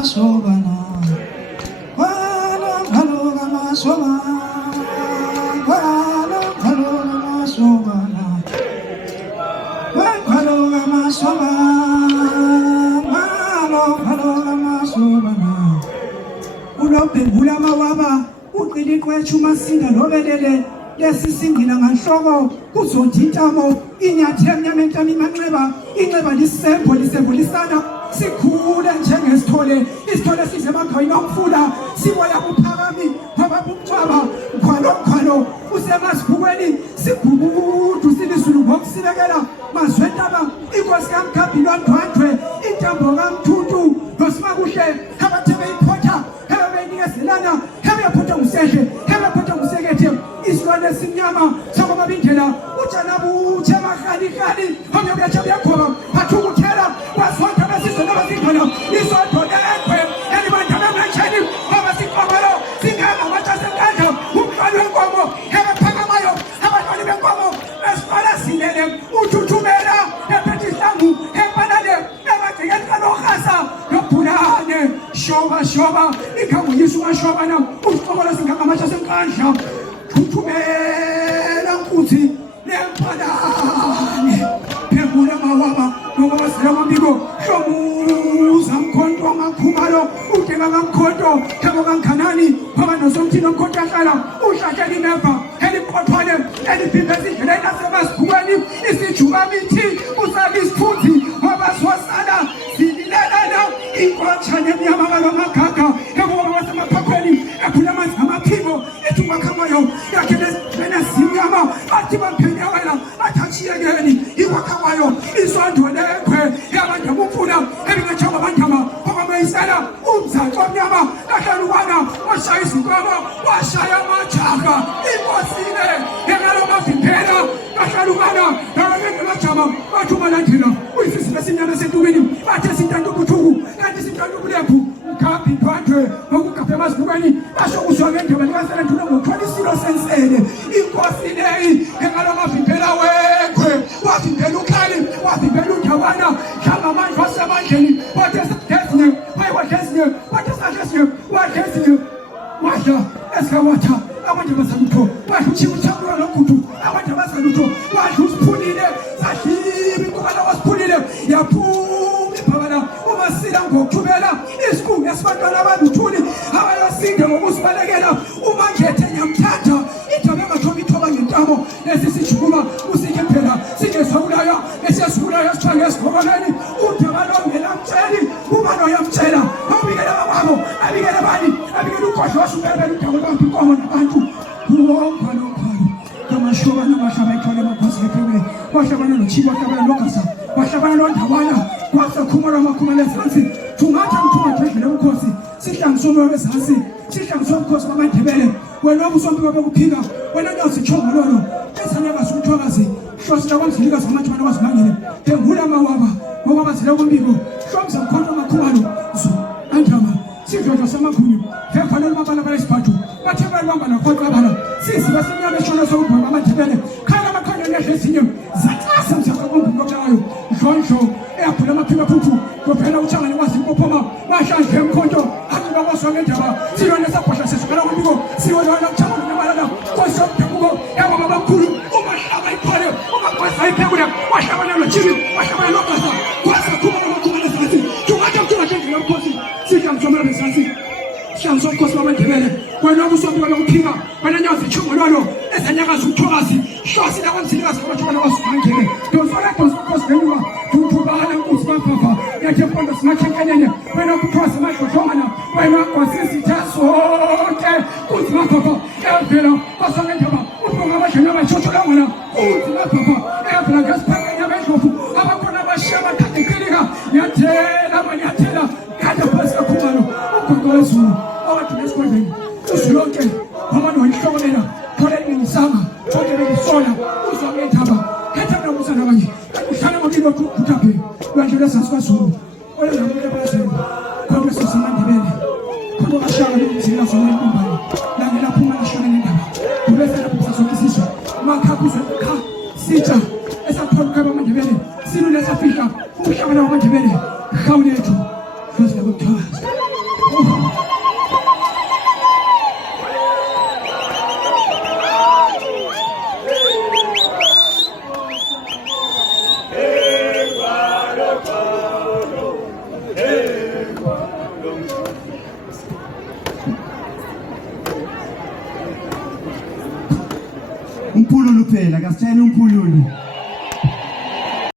masovana wala khaloga masovana wala khaloga masovana wala khaloga masovana wala khaloga masovana ulophendula mawaba uqiliqwe chumasinda lobelele lesisingila nganhloko kuzondintamo inyathelo emnyameni manxeba inxeba lisembo lisembulisana sikhule njengesithole isithole size emakhayeni omfula siboya kuphakami ngoba bumcwaba mkhwalo usemasibukweni sigubudu silizulu ngokusibekela mazwentaba inkosi kamkhabhilwane ndwandwe intambo kamthuntu nosimakuhle abathebe iphotha ebenikezilana ebephotha ngusehle ebephotha ngusekethe isilwane esimnyama sakubaba indlela utshana butshe bahalikali omyokuyatsha buyakhoba bathukuthela kwasonto besizwe nabasindona isonto lekwe elibandana emlanjeni abasiqobelo singangamatsha senkandla umqali wenkomo ebephakamayo abantwana benkomo esiqala silele uthuthumela ephethe ihlangu empanane emagcekeni kanohasa nobhulane shoba ikhango yisu kashobana usiqobelo singangamatsha senkandla thuthumela nkuthi lempanane phekula mawaba nokubazela kwambiko shomuza mkhonto ngakhumalo udeka ngamkhonto thabo kankhanani ngoba nosomthini omkhonto ahlala uhlahla limeva eliqothwane eliphimba ezindleleni nasemasibukweni isijukamithi usala isithunzi ngoba swasala zililelana inkotsha nemnyama balomagaga ekuba basemaphakweni ephula amanzi ngamaphiko ethi ukwakhawayo yakhe nezimnyama athi baphenyawela athachiyekeni ikwakhawayo isondo lekwe yabantu abumfuna ebingatshaba abantama okwameyisela umzansi omnyama kahlalukwana washaya izinkomo washaya amajaha inkosile engalo mavimpela kahlalukwana nabanengelajama bathi umalandela uyisisi besimnyama esentukwini bathe sintantubuthuku kanti sintantubulephu mkhaphi ndwandwe ngokugabhe emazibukweni basho kuzwa ngendaba likaselentuna ngokuthwala isilo sensele inkosi leyi engalo mavimpela wekwe wavimpela ukhali wavimpela undawana hlangamandla wasemandleni wathesinye wadla esikawatha abantu abazalutho wadla uchimuthamula logudu abantu abazalutho wadla usiphulile sadliba inkukala wasiphulile yaphuma ibhabala umasila ngokuthumela isikungu esibantwana abaluthuli abayosinda ngokusibalekela umangethe nyamthatha indaba engathoba ithoba ngentamo lesisijukuma usike phela singesokulaya esiyasikulaya sithiwa ngesigoboneni udaba longelamtsheli umano yamtshela awubikele bababo abikele bani abikele ukhohlwa wasubebela udaba lwakhe inkomo nabantu uwomkhalo kamashoba namashaba ethwale amakhosi ephekule wahlabana nochibo wahlabana nogasa wahlabana nondawana kwasakhumala amakhumala ezansi thungatha mthunga phedlule umkhosi sihlangiswe bezansi sihlangiswe umkhosi wamandebele wena obusombi babokuphika wena nyosi chongololo esanyakazi umthwakazi hlosela kwamzilikazi amathi bana wazimangile phengula amawaba ngokwabazela kombiko hlomza mkhonto amakhumalo andama sidlodlo samakhunyu phekhanela mabala balesibhathu bathe bayibamba nakhoqabala sisi basemnyama eshona sokubhonga amandebele khala amakhanya nehle ezinye zaxasa mzakakombukokulayo ndlondlo eyaphula amaphika phuthu kuphela utshangane wazi impophoma wahlandle emkhonto athi bakwaswa ngendaba silwane sabhohla sesukela kombiko siwona mthangana nabalala kwasomdabuko yababa bakhulu umahlaba iphole umakwesa iphekule wahlabana nochibi wahlabana nogasa kwasakhumala amakhumala ezansi thungatha endlela yomkhosi sihlangisomela bezansi hlangiswa umkhosi wamandebele wena obusombi babokuphika wena nyazi ichongololo ezanyakazi umthokazi hlosila kwamzilikazi abathobana wazimangile dosonekhosi lenuka thuthubala nkosi baphafa yathe mpondo simakhenkenene wena okuthozi madlodlongana wena nkosisitha sonke kunzi baphafa evela basongendaba ubonga abadleni abatshotsholangona kunzi baphafa evela ngesiphakenya bendlovu abakhona abashiya abathathekelika nyathela kade phasi kakhumalo ugogo wezulu owadula esigodlweni uzulu lonke ngoba noyihlokolela tholeni ngisanga konke bengisola uzwa ngendaba khetha mina umuzana kanje uhlala ngomlilo kuthaphe uyadlula esasi kwazulu olengamuntu abazeni konke sesimandebele khona bashaka nomzila zona inkumbani langelaphuma lashona ngendaba kubesela phisa sonke isizwe makhaphuze kha sitsha esaphola kaba amandebele silule safika umhlabana wamandebele hawulethu hlosela kokuthokaza umphululu phela kasithayela umphululu